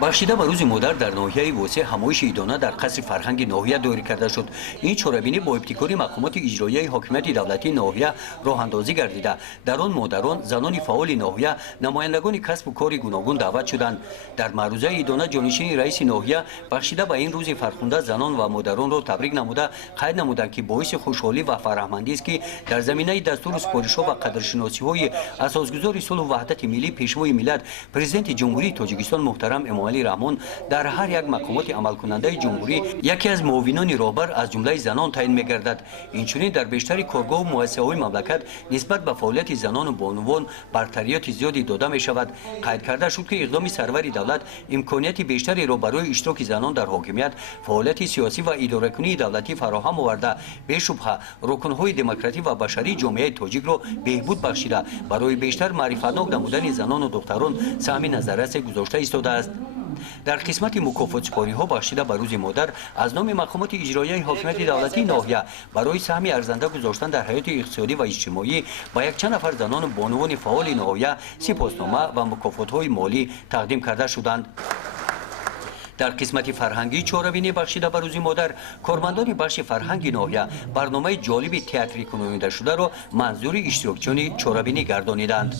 бахшида ба рӯзи модар дар ноҳияи восеъ ҳамоиши идона дар қасри фарҳанги ноҳия дойр карда шуд. Ин чорабинӣ бо ибтикори мақомоти иҷроияи ҳокимияти давлатии ноҳия роҳандозӣ гардида, дар он модарон, занони фаъоли ноҳия, намояндагони касбу кори гуногун даъват шуданд. Дар маърузаи идона ҷонишини раиси ноҳия бахшида ба ин рӯзи фархунда занон ва модаронро табрик намуда қайд намуданд, ки боиси хушҳолӣ ва фарҳмандист, ки дар заминаи дастуру супоришҳо ва қадршиносиҳои асосгузори сулҳу ваҳдати миллӣ пешвои миллат президенти ҷумҳурии Тоҷикистон муҳтарам Эмомалӣ Раҳмон дар ҳар як мақомоти амалкунандаи ҷумҳурӣ яке аз муовинони роҳбар аз ҷумлаи занон таъин мегардад. Инчунин дар бештари коргоҳу муассисаҳои мамлакат нисбат ба фаъолияти занону бонувон бартариёти зиёде дода мешавад. Қайд карда шуд, ки иқдоми сарвари давлат имконияти бештареро барои иштироки занон дар ҳокимият, фаъолияти сиёсӣ ва идоракунии давлатӣ фароҳам оварда, бешубҳа рукнҳои демократӣ ва башарии ҷомеаи тоҷикро беҳбуд бахшида, барои бештар маърифатнок намудани занону духтарон саҳми назаррасе гузошта истодааст. дар қисмати мукофотсупориҳо бахшида ба рӯзи модар аз номи мақомоти иҷроияи ҳокимияти давлатии ноҳия барои саҳми арзанда гузоштан дар ҳаёти иқтисодӣ ва иҷтимоӣ ба якчанд нафар занону бонувони фаъоли ноҳия сипоснома ва мукофотҳои молӣ тақдим карда шуданд. дар қисмати фарҳангии чорабинӣ бахшида ба рӯзи модар кормандони бахши фарҳанги ноҳия барномаи ҷолиби театрӣ кунонидашударо манзури иштирокчиёни чорабинӣ гардониданд.